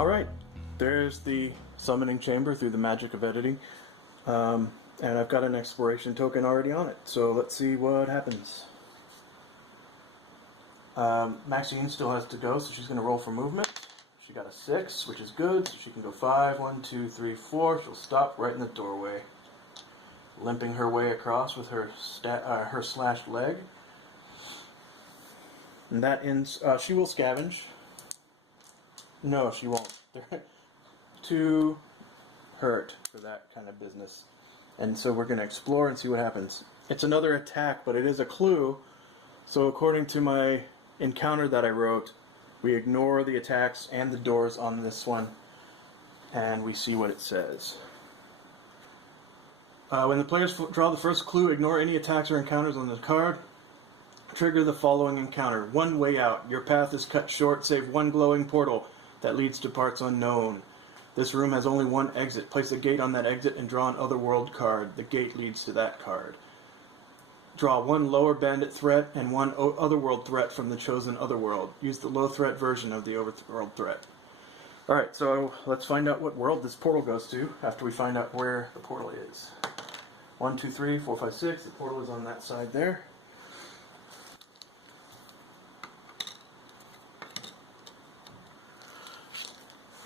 Alright, there's the summoning chamber through the magic of editing. And I've got an exploration token already on it, so let's see what happens. Maxine still has to go, so she's going to roll for movement. She got a 6, which is good, so she can go 5, 1, 2, 3, 4. She'll stop right in the doorway, limping her way across with her slashed leg. And that ends. She will scavenge. No, she won't. They're too hurt for that kind of business. And so we're going to explore and see what happens. It's another attack, but it is a clue. So according to my encounter that I wrote, we ignore the attacks and the doors on this one, and we see what it says. When the players draw the first clue, ignore any attacks or encounters on the card. Trigger the following encounter. One way out. Your path is cut short, save one glowing portal that leads to parts unknown. This room has only one exit. Place a gate on that exit and draw an Otherworld card. The gate leads to that card. Draw one lower bandit threat and one Otherworld threat from the chosen Otherworld. Use the low threat version of the Overworld threat. Alright, so let's find out what world this portal goes to after we find out where the portal is. 1, 2, 3, 4, 5, 6. The portal is on that side there.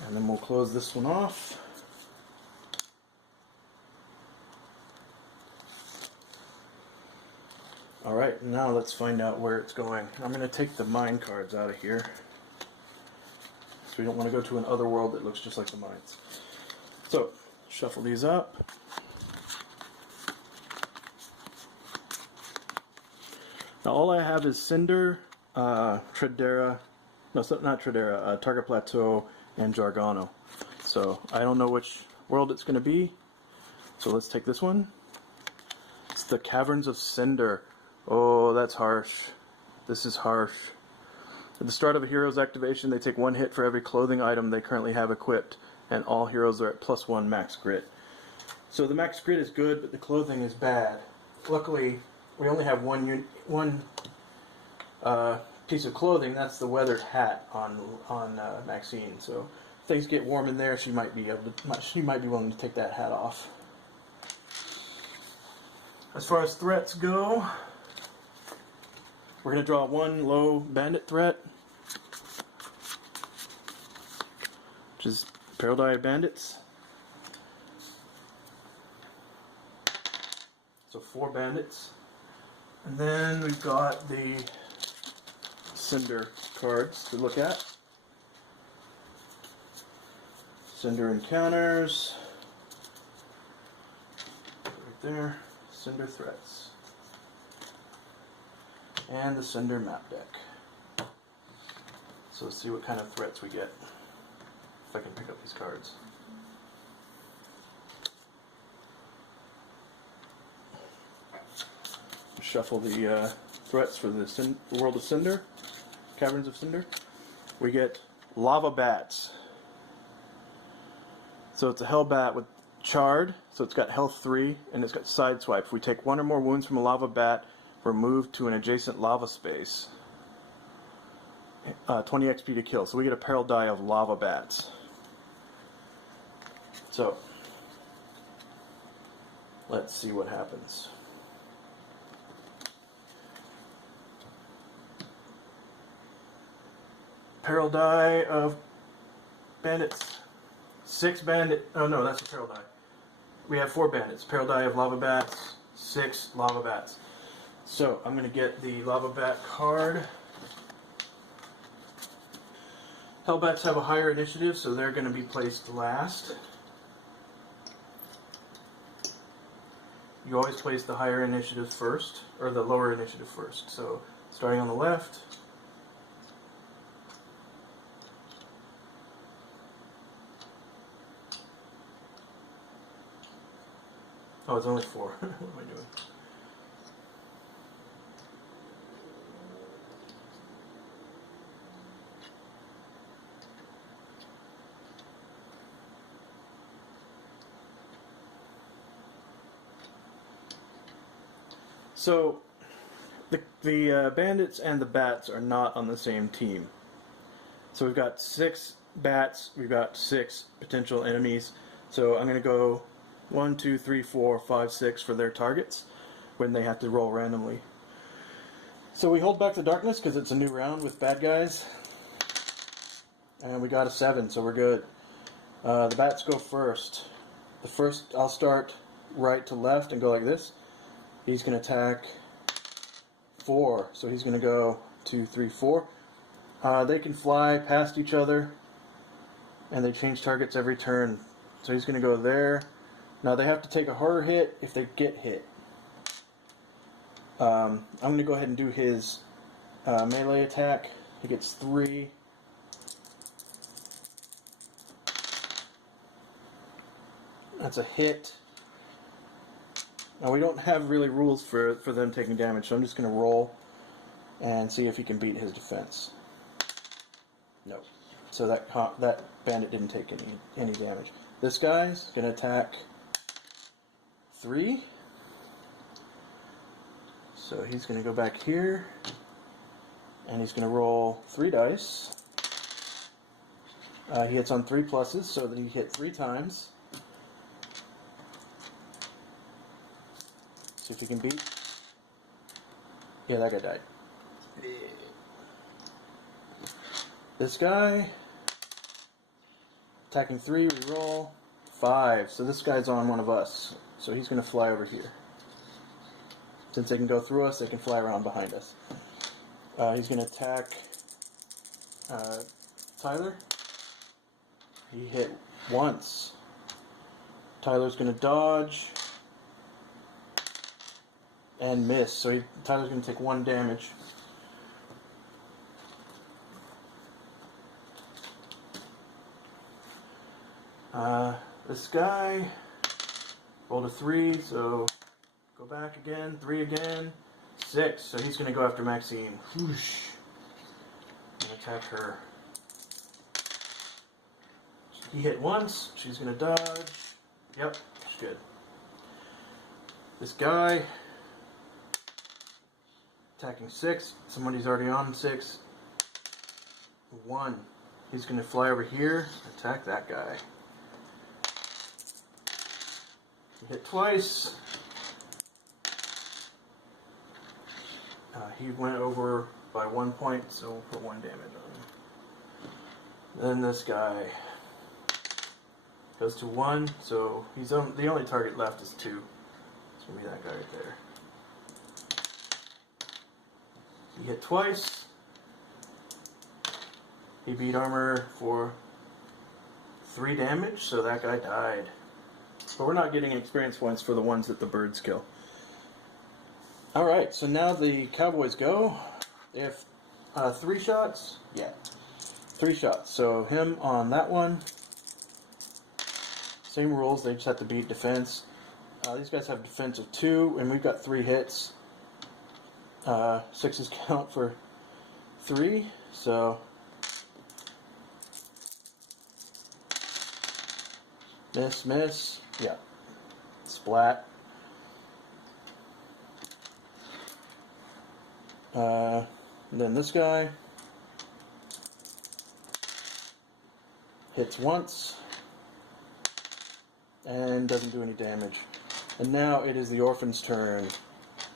And then we'll close this one off. Alright, now let's find out where it's going. I'm going to take the mine cards out of here. So we don't want to go to an other world that looks just like the mines. So, shuffle these up. Now all I have is Cinder, Tradera, no, not Tradera, Target Plateau, and Jargano. So I don't know which world it's going to be. So let's take this one. It's the Caverns of Cinder. Oh, that's harsh. This is harsh. At the start of a hero's activation, they take one hit for every clothing item they currently have equipped, and all heroes are at +1 max grit. So the max grit is good, but the clothing is bad. Luckily, we only have one piece of clothing. That's the weathered hat on Maxine. So if things get warm in there, she might be willing to take that hat off. As far as threats go, we're going to draw one low bandit threat, which is Paradise Bandits. So 4 bandits. And then we've got the Cinder cards to look at. Cinder encounters. Right there. Cinder threats. And the Cinder map deck. So let's see what kind of threats we get. If I can pick up these cards. Shuffle the threats for the World of Cinder. Caverns of Cinder. We get Lava Bats. So it's a Hell Bat with Charred, so it's got health 3, and it's got Sideswipe. If we take 1 or more wounds from a Lava Bat, we're moved to an adjacent lava space. 20 XP to kill. So we get a Peril die of Lava Bats. So, let's see what happens. Peril die of bandits. 6 bandit. Oh no, that's a peril die. We have 4 bandits. Peril die of lava bats. 6 lava bats. So I'm going to get the lava bat card. Hellbats have a higher initiative, so they're going to be placed last. You always place the higher initiative first, or the lower initiative first. So starting on the left. Oh, it's only 4. What am I doing? So, the bandits and the bats are not on the same team. So we've got 6 bats, we've got 6 potential enemies. So I'm going to go 1, 2, 3, 4, 5, 6 for their targets when they have to roll randomly. So we hold back the darkness because it's a new round with bad guys. And we got a 7, so we're good. The bats go first. The first, I'll start right to left and go like this. He's going to attack 4, so he's going to go 2, 3, 4. They can fly past each other, and they change targets every turn. So he's going to go there. Now they have to take a harder hit if they get hit. I'm going to go ahead and do his melee attack. He gets 3. That's a hit. Now we don't have really rules for them taking damage, so I'm just going to roll and see if he can beat his defense. No. So that bandit didn't take any damage. This guy's going to attack 3. So he's going to go back here, and he's going to roll 3 dice. He hits on 3 pluses, so that he hit 3 times. See if he can beat. Yeah, that guy died. This guy, attacking 3, we roll 5. So this guy's on one of us. So he's going to fly over here. Since they can go through us, they can fly around behind us. He's going to attack Tyler. He hit once. Tyler's going to dodge and miss. So Tyler's going to take 1 damage. This guy rolled a 3, so go back again, 3 again, 6. So he's going to go after Maxine. Whoosh. And attack her. He hit once. She's going to dodge. Yep, she's good. This guy attacking 6. Somebody's already on 6. 1. He's going to fly over here, attack that guy. He hit twice. He went over by 1 point, so we'll put 1 damage on him. Then this guy goes to 1, so he's on, the only target left is 2. It's going to be that guy right there. He hit twice. He beat armor for 3 damage, so that guy died. But we're not getting experience points for the ones that the birds kill. Alright, so now the cowboys go. They have 3 shots? Yeah. 3 shots. So him on that one. Same rules, they just have to beat defense. These guys have defense of 2, and we've got 3 hits. 6s count for 3, so miss, miss, yeah, splat. Then this guy hits once and doesn't do any damage. And now it is the orphan's turn.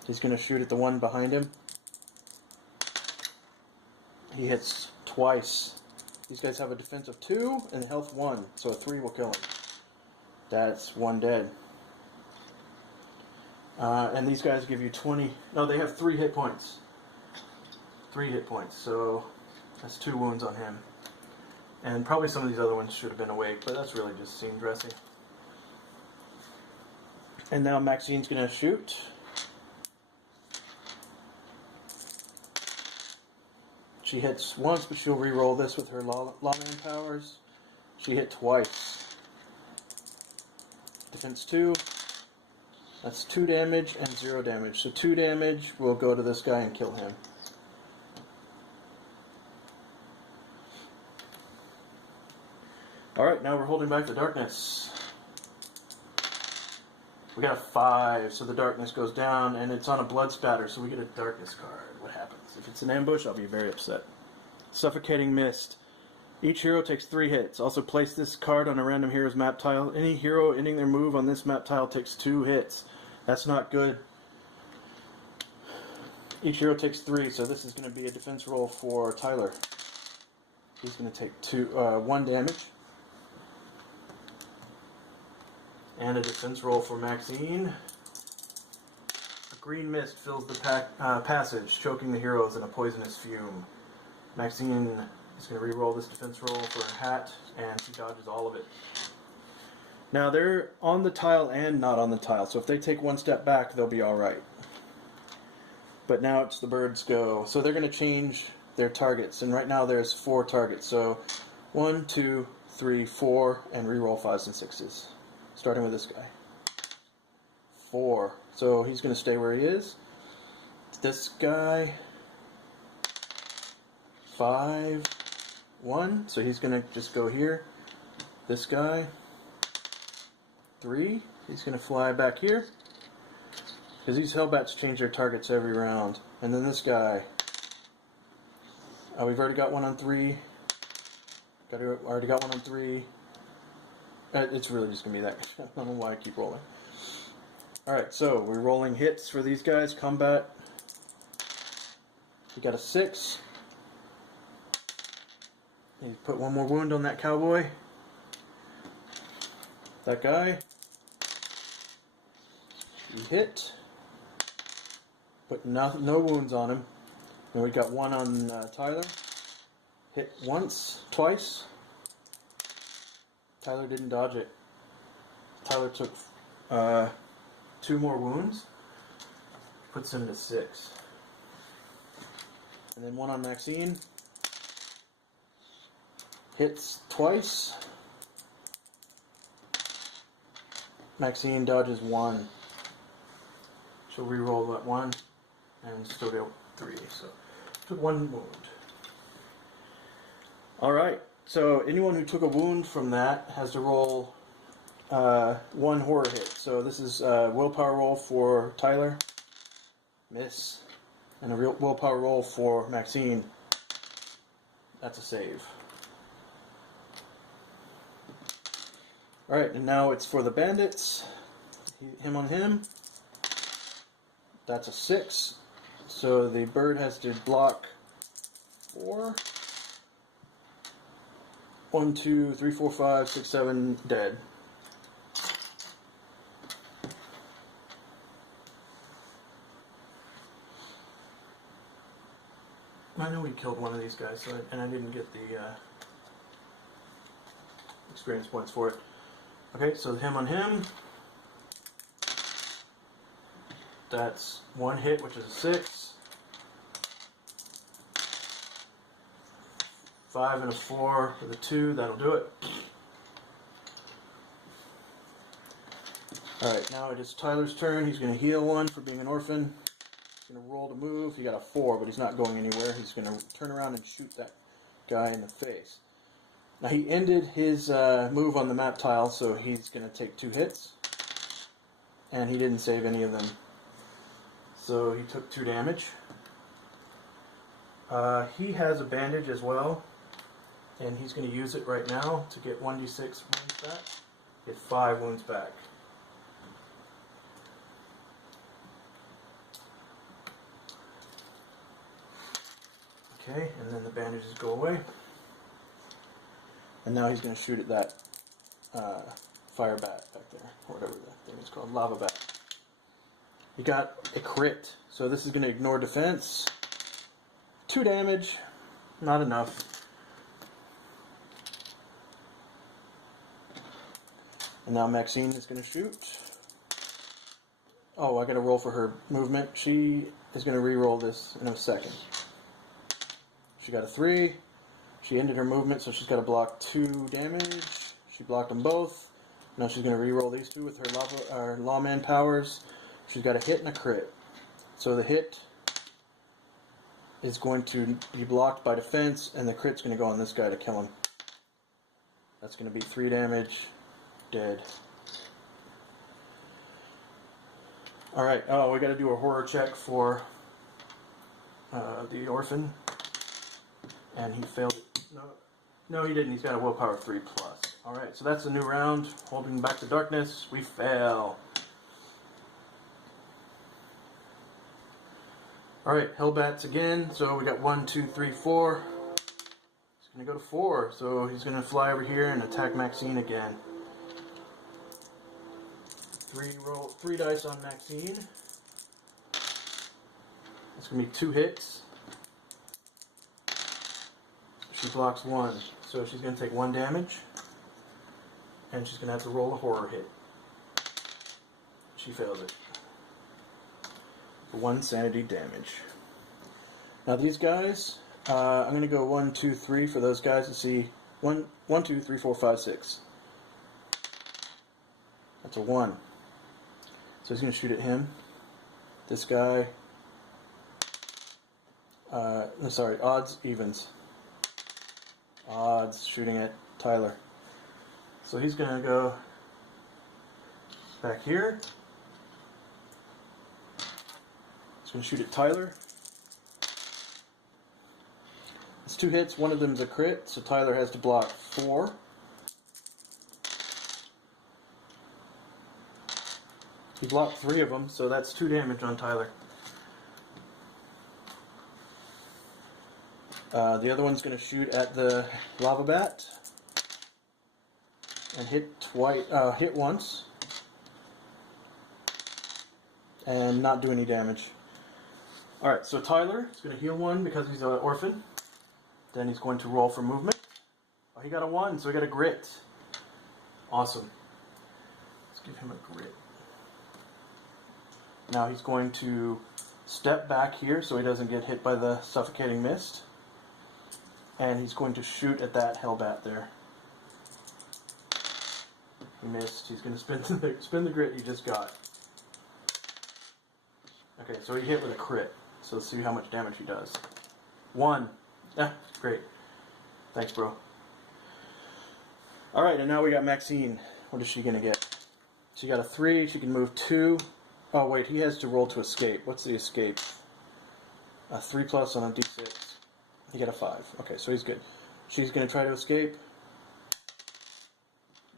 He's going to shoot at the one behind him. He hits twice. These guys have a defense of 2 and health 1, so a 3 will kill him. That's 1 dead. And these guys give you 20... No, they have 3 hit points. 3 hit points, so that's 2 wounds on him. And probably some of these other ones should have been awake, but that's really just scene dressing. And now Maxine's going to shoot. She hits once, but she'll re-roll this with her lawman powers. She hit twice. Defense 2. That's 2 damage and 0 damage. So 2 damage will go to this guy and kill him. Alright, now we're holding back the darkness. We got a 5, so the darkness goes down, and it's on a blood spatter, so we get a darkness card. What happens? If it's an ambush, I'll be very upset. Suffocating mist. Each hero takes 3 hits. Also place this card on a random hero's map tile. Any hero ending their move on this map tile takes 2 hits. That's not good. Each hero takes 3, so this is going to be a defense roll for Tyler. He's going to take 1 damage. And a defense roll for Maxine. A green mist fills the passage, choking the heroes in a poisonous fume. Maxine is going to re-roll this defense roll for her hat, and she dodges all of it. Now they're on the tile and not on the tile, so if they take 1 step back, they'll be alright. But now it's the birds' go. So they're going to change their targets, and right now there's 4 targets. So 1, 2, 3, 4, and re-roll 5s and 6s. Starting with this guy. 4. So he's going to stay where he is. This guy. 5, 1. So he's going to just go here. This guy. 3. He's going to fly back here. Because these Hellbats change their targets every round. And then this guy. We've already got 1 on 3. Already got 1 on 3. It's really just going to be that. I don't know why I keep rolling. Alright, so we're rolling hits for these guys. Combat. We got a 6. You put 1 more wound on that cowboy. That guy. You hit. Put no wounds on him. And we got 1 on Tyler. Hit once, twice. Tyler didn't dodge it. Tyler took 2 more wounds. Puts him to 6. And then 1 on Maxine. Hits twice. Maxine dodges 1. She'll re-roll that 1 and still go 3. So took 1 wound. Alright, so anyone who took a wound from that has to roll 1 horror hit. So this is a willpower roll for Tyler. Miss. And a real willpower roll for Maxine. That's a save. Alright, and now it's for the bandits. Him on him. That's a 6. So the bird has to block 4. 1, 2, 3, 4, 5, 6, 7, dead. I know we killed one of these guys, so and I didn't get the experience points for it. Okay, so him on him. That's 1 hit, which is a 6. 5 and a 4 with a 2, that'll do it. Alright, now it is Tyler's turn. He's going to heal 1 for being an orphan. He's going to roll to move. He got a 4, but he's not going anywhere. He's going to turn around and shoot that guy in the face. Now he ended his move on the map tile, so he's going to take 2 hits. And he didn't save any of them. So he took 2 damage. He has a bandage as well. And he's going to use it right now to get 1d6 wounds back. Get 5 wounds back. Okay, and then the bandages go away. And now he's going to shoot at that fire bat back there, or whatever that thing is called, lava bat. He got a crit, so this is going to ignore defense. 2 damage, not enough. And now Maxine is going to shoot. Oh, I got to roll for her movement. She is going to re-roll this in a second. She got a 3. She ended her movement, so she's got to block 2 damage. She blocked them both. Now she's going to re-roll these 2 with her lawman powers. She's got a hit and a crit. So the hit is going to be blocked by defense, and the crit's going to go on this guy to kill him. That's going to be 3 damage. Dead. Alright, oh, we got to do a horror check for the orphan. And he failed it. No, No, he didn't. He's got a willpower 3+. Alright, so that's a new round. Holding back the darkness. We fail. Alright, Hellbats again. So we got 1, 2, 3, 4. He's going to go to 4. So he's going to fly over here and attack Maxine again. 3 dice on Maxine. It's going to be 2 hits. She blocks 1. So she's going to take 1 damage. And she's going to have to roll a horror hit. She fails it. For 1 sanity damage. Now these guys, I'm going to go 1, 2, 3 for those guys to see. 1, 2, 3, 4, 5, 6. That's a 1. So he's going to shoot at him. This guy, sorry, odds, evens. Odds, shooting at Tyler. So he's going to go back here. He's going to shoot at Tyler. It's 2 hits, one of them is a crit, so Tyler has to block 4. He blocked 3 of them, so that's 2 damage on Tyler. The other one's going to shoot at the lava bat and hit once and not do any damage. Alright, so Tyler is going to heal 1 because he's an orphan. Then he's going to roll for movement. Oh, he got a 1, so he got a grit. Awesome. Let's give him a grit. Now he's going to step back here so he doesn't get hit by the suffocating mist. And he's going to shoot at that hellbat there. He missed. He's going to spin the grit he just got. Okay, so he hit with a crit. So let's see how much damage he does. 1. Ah, great. Thanks, bro. Alright, and now we got Maxine. What is she going to get? She got a 3. She can move 2. Oh, wait, he has to roll to escape. What's the escape? A 3+ on a d6. He got a 5. Okay, so he's good. She's going to try to escape.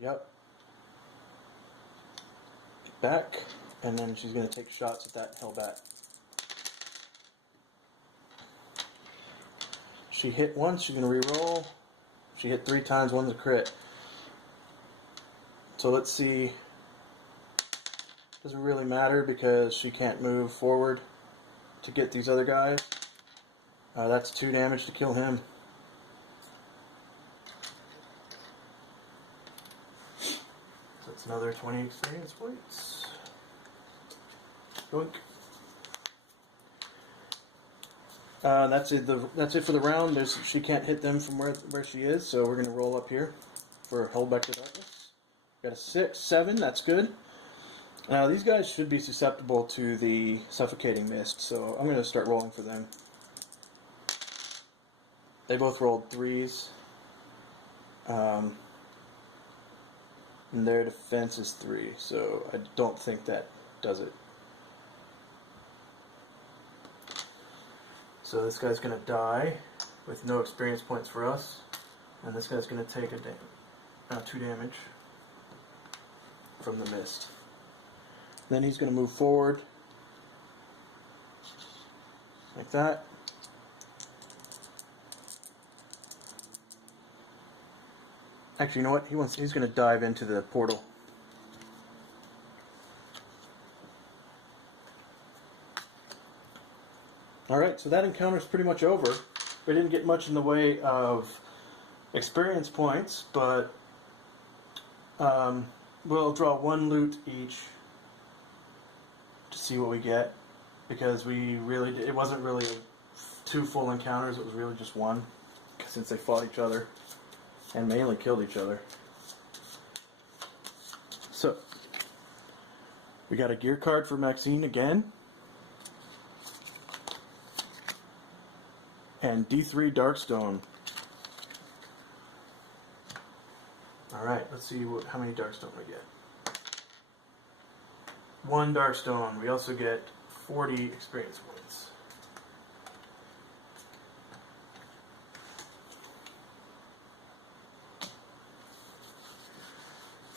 Yep. Back. And then she's going to take shots at that hellbat. She hit once. She's going to re-roll. She hit 3 times. One's a crit. So let's see. Doesn't really matter because she can't move forward to get these other guys. That's 2 damage to kill him. So that's another 20 experience points. Yoink. That's it for the round. She can't hit them from where she is, so we're going to roll up here for Hold Back the Darkness. Got a 6, 7, that's good. Now these guys should be susceptible to the suffocating mist, so I'm going to start rolling for them. They both rolled 3s. And their defense is 3, so I don't think that does it. So this guy's going to die with no experience points for us. And this guy's going to take 2 damage from the mist. Then he's going to move forward like that. Actually, you know what? He's going to dive into the portal. Alright, so that encounter's pretty much over. We didn't get much in the way of experience points, but we'll draw 1 loot each to see what we get, because it wasn't really 2 full encounters, it was really just 1, since they fought each other and mainly killed each other. So we got a gear card for Maxine again, and D3 Darkstone. Alright, let's see how many Darkstone we get. 1 Darkstone. We also get 40 experience points.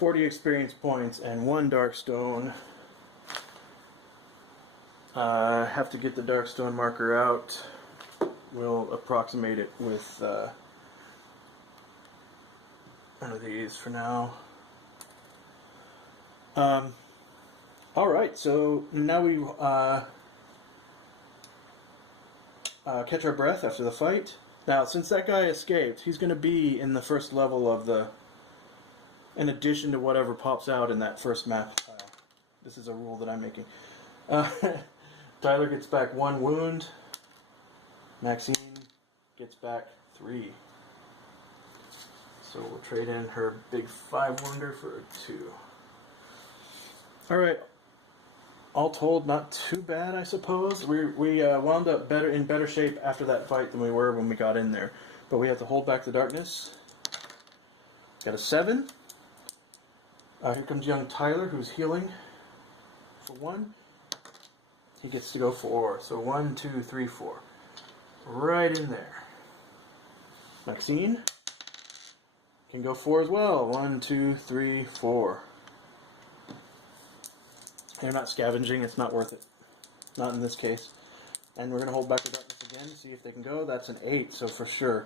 40 experience points and 1 Darkstone. Have to get the Darkstone marker out. We'll approximate it with one of these for now. Alright, so now we catch our breath after the fight. Now, since that guy escaped, he's going to be in the first level of the... in addition to whatever pops out in that first map tile. This is a rule that I'm making. Tyler gets back 1 wound. Maxine gets back 3. So we'll trade in her big 5-wounder for a 2. Alright. All told, not too bad, I suppose. We wound up in better shape after that fight than we were when we got in there. But we have to hold back the darkness. Got a 7. Here comes young Tyler, who's healing for 1. He gets to go 4. So 1, 2, 3, 4. Right in there. Maxine can go 4 as well. 1, 2, 3, 4. They're not scavenging, it's not worth it. Not in this case. And we're going to hold back the darkness again to see if they can go. That's an 8, so for sure.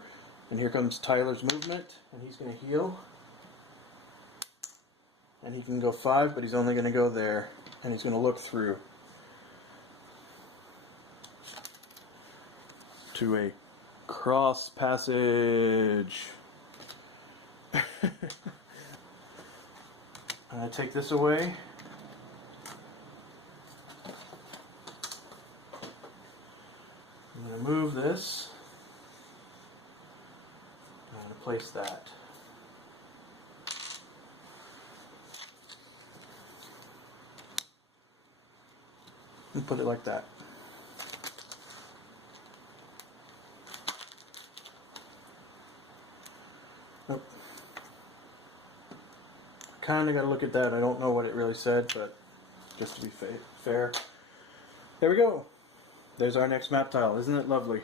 And here comes Tyler's movement, and he's going to heal. And he can go 5, but he's only going to go there. And he's going to look through to a cross passage. I take this away. I'm going to move this. I'm going to place that. And put it like that. Nope. Kind of got to look at that. I don't know what it really said, but just to be fair. There we go. There's our next map tile. Isn't it lovely?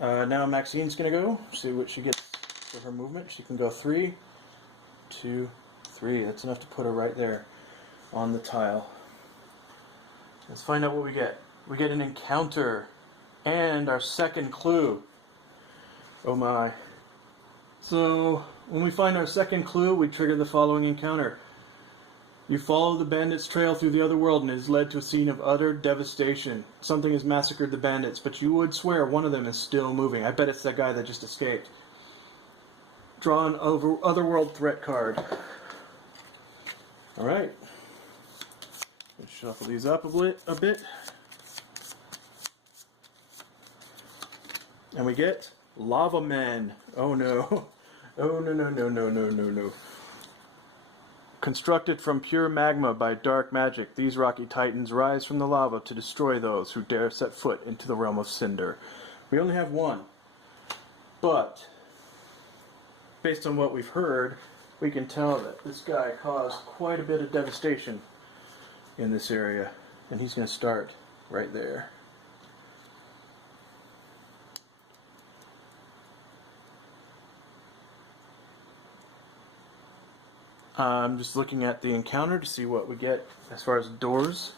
Now Maxine's going to go. See what she gets for her movement. She can go 3, 2, 3. That's enough to put her right there on the tile. Let's find out what we get. We get an encounter and our second clue. Oh my. So, when we find our second clue, we trigger the following encounter. You follow the bandits' trail through the other world and it has led to a scene of utter devastation. Something has massacred the bandits, but you would swear one of them is still moving. I bet it's that guy that just escaped. Draw an otherworld threat card. Alright. Let's shuffle these up a bit. And we get Lava Men. Oh no. Oh no. Constructed from pure magma by dark magic, these rocky titans rise from the lava to destroy those who dare set foot into the realm of Cinder. We only have 1. But, based on what we've heard, we can tell that this guy caused quite a bit of devastation in this area. And he's going to start right there. I'm just looking at the encounter to see what we get as far as doors.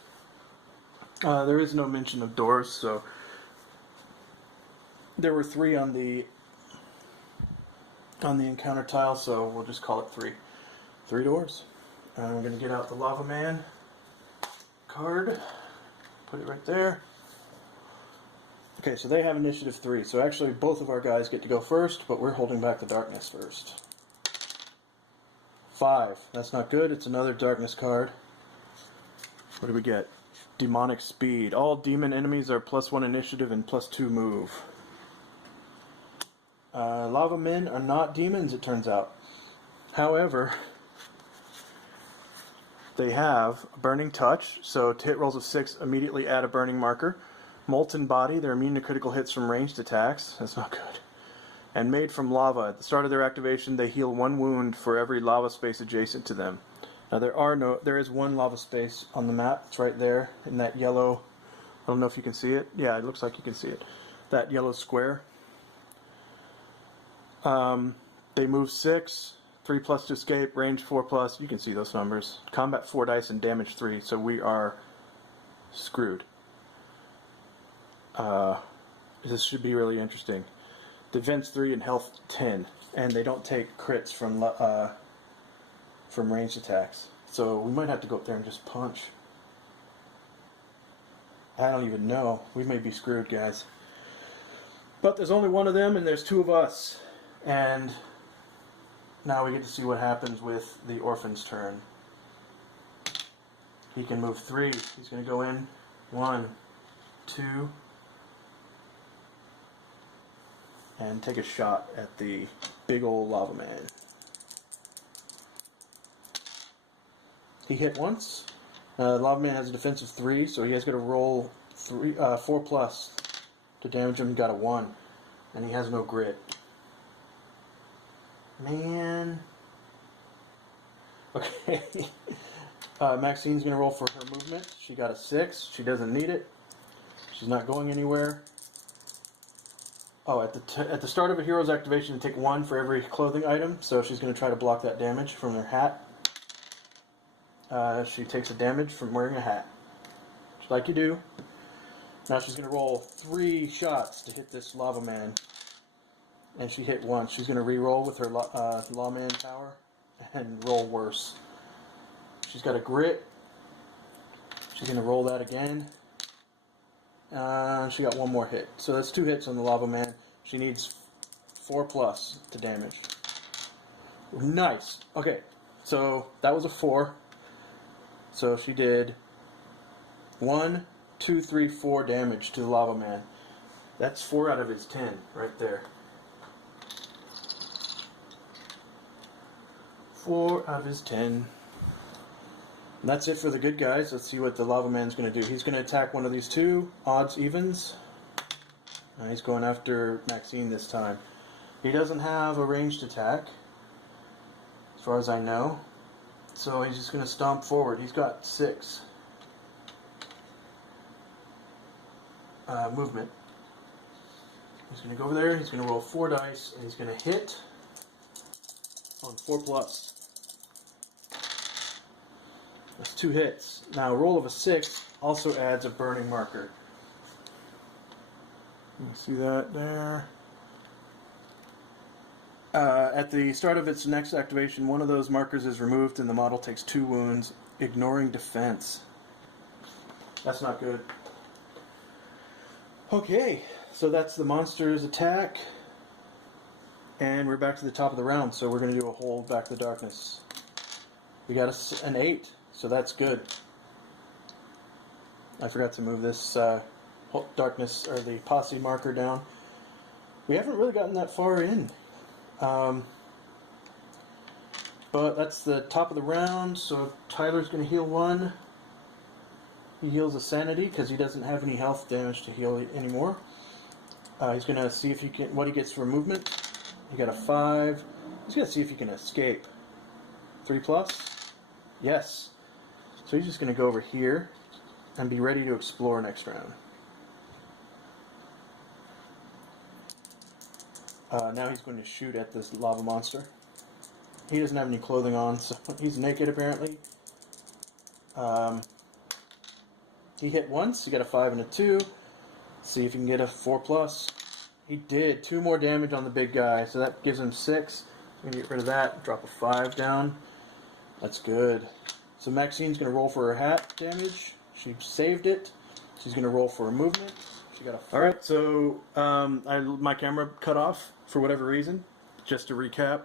There is no mention of doors, so there were 3 on the encounter tile, so we'll just call it 3. 3 doors. And we're going to get out the Lava Man card, put it right there. Okay, so they have initiative 3, so actually both of our guys get to go first, but we're holding back the darkness first. 5. That's not good. It's another darkness card. What do we get? Demonic Speed. All demon enemies are +1 initiative and +2 move. Lava Men are not demons, it turns out. However, they have a Burning Touch, so to hit rolls of 6, immediately add a burning marker. Molten Body, they're immune to critical hits from ranged attacks. That's not good. And made from lava. At the start of their activation, they heal 1 wound for every lava space adjacent to them. Now there is 1 lava space on the map. It's right there in that yellow. I don't know if you can see it. Yeah, it looks like you can see it. That yellow square. They move 6, 3+ to escape, range 4+. You can see those numbers. Combat 4 dice and damage 3. So we are screwed. This should be really interesting. Defense 3 and health 10, and they don't take crits from ranged attacks. So we might have to go up there and just punch. I don't even know. We may be screwed, guys. But there's only one of them, and there's 2 of us. And now we get to see what happens with the orphan's turn. He can move 3. He's going to go in. 1, 2, and take a shot at the big old lava man. He hit once. Lava man has a defense of 3, so he has got to roll 4+ to damage him. He got a 1, and he has no grit. Man. Okay. Maxine's going to roll for her movement. She got a 6. She doesn't need it. She's not going anywhere. Oh, at the start of a hero's activation, you take 1 for every clothing item, so she's going to try to block that damage from her hat. She takes a damage from wearing a hat, just like you do. Now she's going to roll 3 shots to hit this lava man, and she hit once. She's going to re-roll with her lawman power and roll worse. She's got a grit. She's going to roll that again. She got 1 more hit. So that's 2 hits on the lava man. She needs 4+ to damage. Nice. Okay, so that was a 4. So she did 1, 2, 3, 4 damage to the lava man. That's 4 out of his 10 right there. 4 out of his 10. And that's it for the good guys. Let's see what the lava man's going to do. He's going to attack one of these 2 odds evens. He's going after Maxine this time. He doesn't have a ranged attack, as far as I know. So he's just going to stomp forward. He's got 6 movement. He's going to go over there. He's going to roll 4 dice, and he's going to hit on 4+. That's 2 hits. Now, a roll of a 6 also adds a burning marker. You see that there? At the start of its next activation, one of those markers is removed and the model takes 2 wounds, ignoring defense. That's not good. Okay, so that's the monster's attack. And we're back to the top of the round, so we're going to do a hold back the darkness. We got an 8. So that's good. I forgot to move this darkness, or the posse marker down. We haven't really gotten that far in. But that's the top of the round, so Tyler's going to heal 1. He heals a sanity because he doesn't have any health damage to heal anymore. He's going to see if he can, what he gets for movement. He got a 5. He's going to see if he can escape. 3+? Yes. So he's just going to go over here and be ready to explore next round. Now he's going to shoot at this lava monster. He doesn't have any clothing on, so he's naked apparently. He hit once, he got a 5 and a 2. See if he can get a 4+. He did. 2 more damage on the big guy, so that gives him 6. I'm going to get rid of that, drop a 5 down. That's good. So Maxine's going to roll for her hat damage. She saved it. She's going to roll for a movement. She got a 4. Alright, so my camera cut off for whatever reason. Just to recap,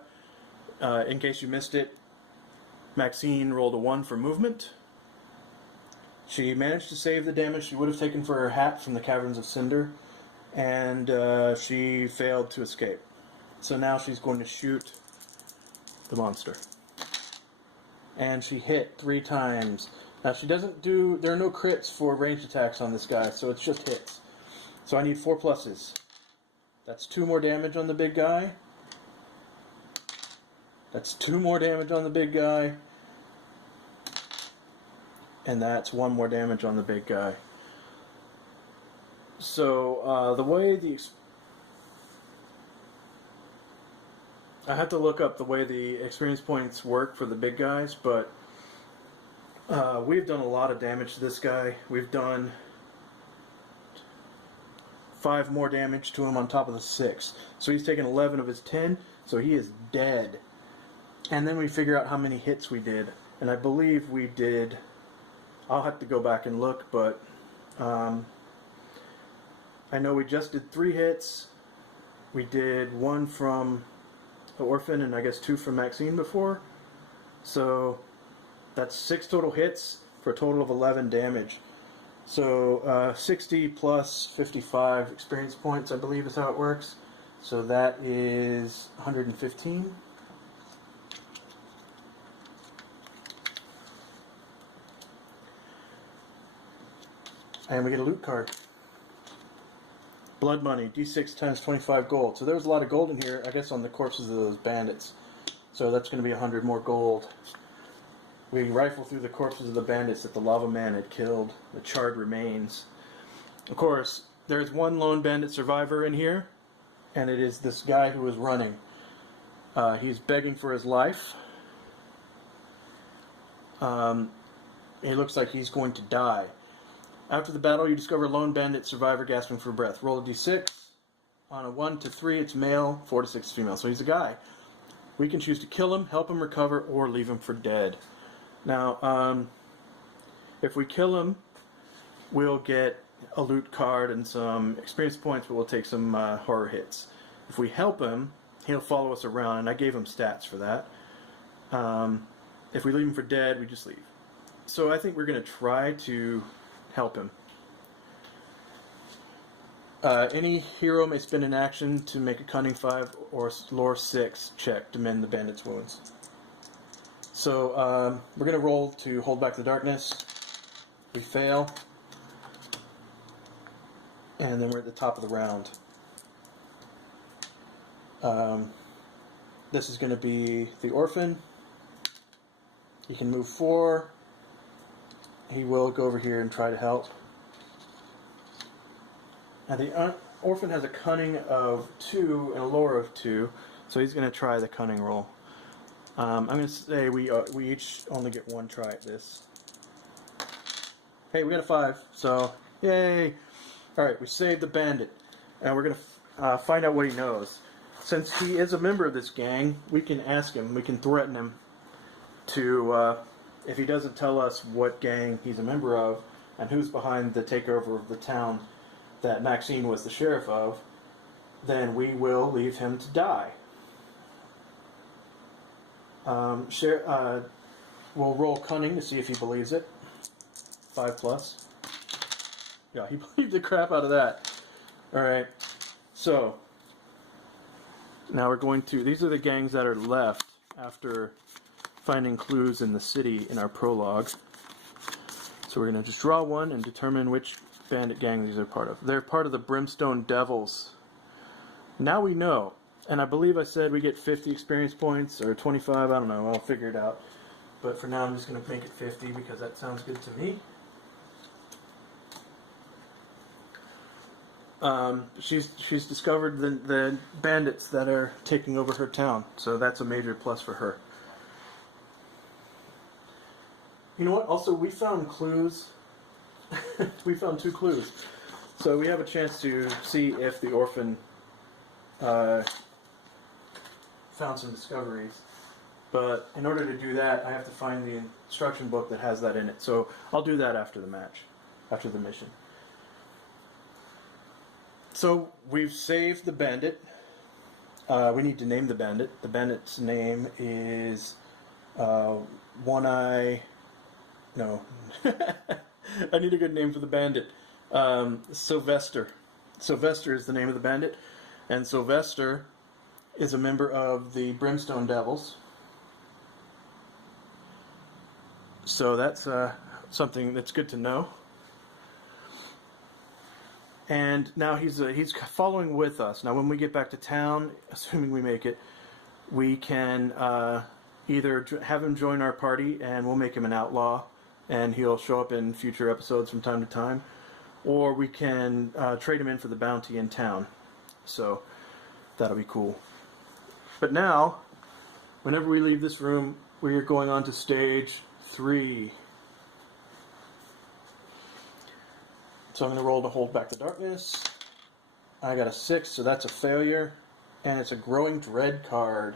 in case you missed it, Maxine rolled a 1 for movement. She managed to save the damage she would have taken for her hat from the Caverns of Cinder, and she failed to escape. So now she's going to shoot the monster. And she hit 3 times. Now she doesn't do, there are no crits for ranged attacks on this guy, so it's just hits. So I need 4+. That's 2 more damage on the big guy. That's 2 more damage on the big guy. And that's 1 more damage on the big guy. So the way I had to look up the way the experience points work for the big guys, but we've done a lot of damage to this guy. We've done 5 more damage to him on top of the 6. So he's taken 11 of his 10, so he is dead. And then we figure out how many hits we did. And I believe we did, I'll have to go back and look, but I know we just did 3 hits. We did 1 from the orphan and I guess 2 from Maxine before. So that's 6 total hits for a total of 11 damage. So 60 plus 55 experience points, I believe, is how it works. So that is 115. And we get a loot card. Blood money, D6 times 25 gold. So there was a lot of gold in here, I guess, on the corpses of those bandits. So that's going to be 100 more gold. We rifle through the corpses of the bandits that the lava man had killed, the charred remains. Of course, there's one lone bandit survivor in here, and it is this guy who is running. He's begging for his life. He looks like he's going to die. After the battle, you discover a lone bandit survivor gasping for breath. Roll a d6. On a 1 to 3, it's male. 4 to 6 is female. So he's a guy. We can choose to kill him, help him recover, or leave him for dead. Now, if we kill him, we'll get a loot card and some experience points, but we'll take some horror hits. If we help him, he'll follow us around, and I gave him stats for that. If we leave him for dead, we just leave. So I think we're going to try to help him. Any hero may spend an action to make a Cunning 5 or Lore 6 check to mend the bandit's wounds. So we're going to roll to hold back the darkness. We fail. And then we're at the top of the round. This is going to be the orphan. He can move 4. He will go over here and try to help. Now the orphan has a cunning of 2 and a lore of 2, so he's going to try the cunning roll. I'm going to say we each only get 1 try at this. Hey, we got a 5, so yay! Alright, we saved the bandit. And we're going to find out what he knows. Since he is a member of this gang, we can ask him, we can threaten him to, if he doesn't tell us what gang he's a member of and who's behind the takeover of the town that Maxine was the sheriff of, then we will leave him to die. We'll roll cunning to see if he believes it. 5 plus. Yeah, he believed the crap out of that. Alright, so now we're going to, these are the gangs that are left after finding clues in the city in our prologue. So we're going to just draw 1 and determine which bandit gang these are part of. They're part of the Brimstone Devils. Now we know, and I believe I said we get 50 experience points, or 25, I don't know, I'll figure it out. But for now I'm just going to make it 50 because that sounds good to me. She's discovered the bandits that are taking over her town, so that's a major plus for her. You know what? Also, we found clues. We found 2 clues. So we have a chance to see if the orphan found some discoveries. But in order to do that, I have to find the instruction book that has that in it. So I'll do that after the match, after the mission. So we've saved the bandit. We need to name the bandit. The bandit's name is One-Eye... No. I need a good name for the bandit. Sylvester. Sylvester is the name of the bandit. And Sylvester is a member of the Brimstone Devils. So that's something that's good to know. And now he's following with us. Now when we get back to town, assuming we make it, we can either have him join our party and we'll make him an outlaw and he'll show up in future episodes from time to time, or we can trade him in for the bounty in town. So that'll be cool. But now Whenever we leave this room, we are going on to stage 3. So I'm going to roll to hold back the darkness. I got a 6, so that's a failure. And it's a growing dread card.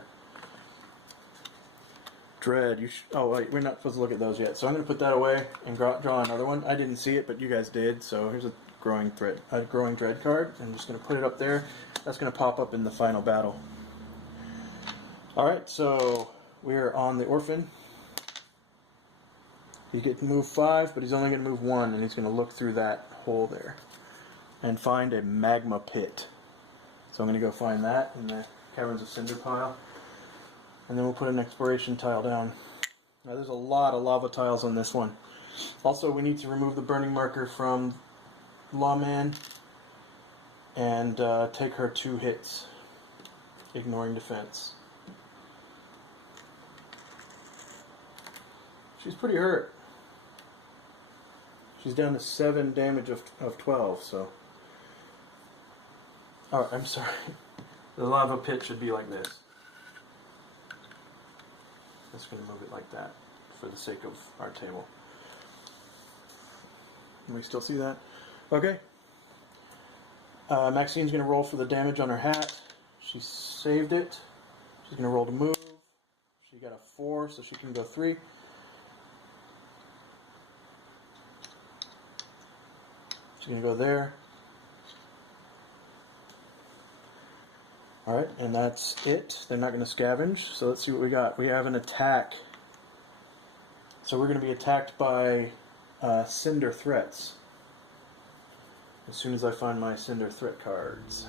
Dread. Oh, wait, we're not supposed to look at those yet. So I'm going to put that away and draw another one. I didn't see it, but you guys did. So here's a growing dread card. I'm just going to put it up there. That's going to pop up in the final battle. Alright, so we're on the orphan. He gets to move 5, but he's only going to move 1, and he's going to look through that hole there and find a magma pit. So I'm going to go find that in the Caverns of Cinder pile. And then we'll put an exploration tile down. Now there's a lot of lava tiles on this one. Also, we need to remove the burning marker from Lawman and take her 2 hits, ignoring defense. She's pretty hurt. She's down to 7 damage of 12, so... Oh, I'm sorry. The lava pit should be like this. I'm just going to move it like that for the sake of our table. Can we still see that? Okay. Maxine's going to roll for the damage on her hat. She saved it. She's going to roll to move. She got a 4, so she can go 3. She's going to go there. Alright, and that's it. They're not going to scavenge. So let's see what we got. We have an attack. So we're going to be attacked by cinder threats. As soon as I find my cinder threat cards.